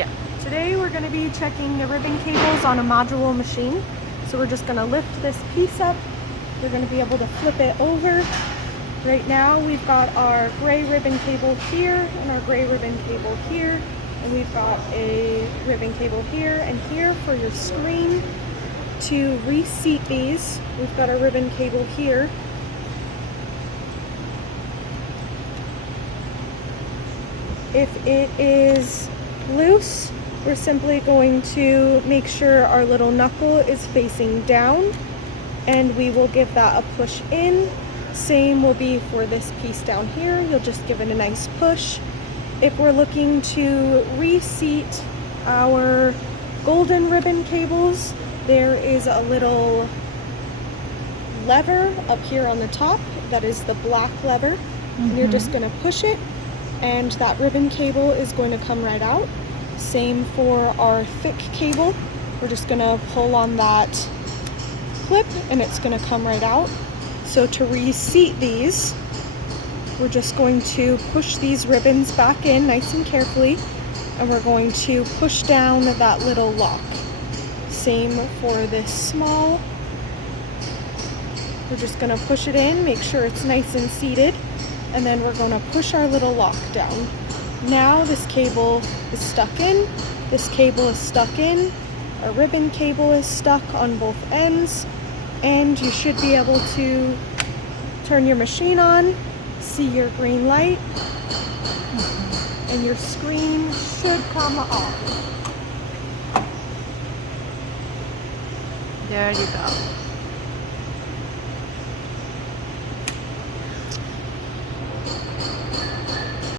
Yeah. Today we're going to be checking the ribbon cables on a modular machine. So we're just going to lift this piece up. We're going to be able to flip it over. Right now we've got our gray ribbon cable here and our gray ribbon cable here. And we've got a ribbon cable here and here for your screen. To reseat these, we've got a ribbon cable here. If it is loose, we're simply going to make sure our little knuckle is facing down, and we will give that a push in. Same will be for this piece down here. You'll just give it a nice push. If we're looking to reseat our golden ribbon cables, there is a little lever up here on the top. That is the black lever. And you're just going to push it, and that ribbon cable is going to come right out. Same for our thick cable. We're just going to pull on that clip and it's going to come right out. So to reseat these, we're just going to push these ribbons back in nice and carefully, and we're going to push down that little lock. Same for this small. We're just going to push it in, make sure it's nice and seated, and then we're going to push our little lock down. Now this cable is stuck in, this cable is stuck in, our ribbon cable is stuck on both ends, and you should be able to turn your machine on, see your green light, and your screen should come off. There you go.